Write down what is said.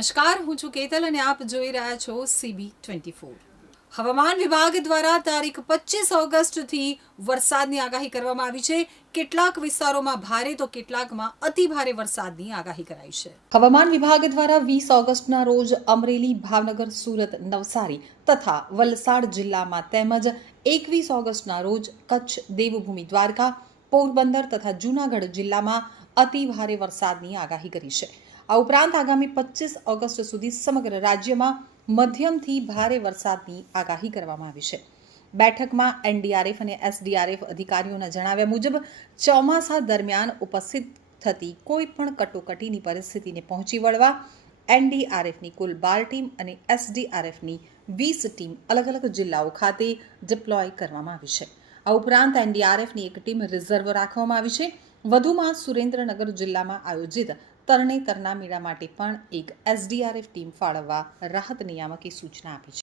નમસ્કાર, હું છું કેતલ અને આપ જોઈ રહ્યા છો CB24. હવામાન વિભાગ દ્વારા તારીખ 25 ઓગસ્ટથી વરસાદની આગાહી કરવામાં આવી છે. કેટલાક વિસ્તારોમાં ભારે તો કેટલાકમાં અતિ ભારે વરસાદની આગાહી કરાઈ છે. હવામાન વિભાગ દ્વારા 20 ઓગસ્ટના રોજ અમરેલી, ભાવનગર, સુરત, નવસારી તથા વલસાડ જિલ્લામાં તેમજ 21 ઓગસ્ટના રોજ કચ્છ, દેવભૂમિ દ્વારકા, પોરબંદર તથા જૂનાગઢ જિલ્લામાં અતિ ભારે વરસાદની આગાહી કરી છે. આ ઉપરાંત આગામી 25 ઓગસ્ટ સુધી સમગ્ર રાજ્યમાં મધ્યમથી ભારે વરસાદની આગાહી કરવામાં આવી છે. બેઠકમાં NDRF અને SDRF અધિકારીઓના જણાવ્યા મુજબ ચોમાસા દરમિયાન ઉપસ્થિત થતી કોઈપણ કટોકટીની પરિસ્થિતિને પહોંચી વળવા NDRFની કુલ 12 ટીમ અને SDRFની 20 ટીમ અલગ અલગ જિલ્લાઓ ખાતે ડિપ્લોય કરવામાં આવી છે. આ ઉપરાંત NDRFની એક ટીમ રિઝર્વ રાખવામાં આવી છે. વધુમાં સુરેન્દ્રનગર જિલ્લામાં આયોજિત તરણેતરના મેળા માટે પણ એક SDRF ટીમ ફાળવવા રાહત નિયામકે સૂચના આપી છે.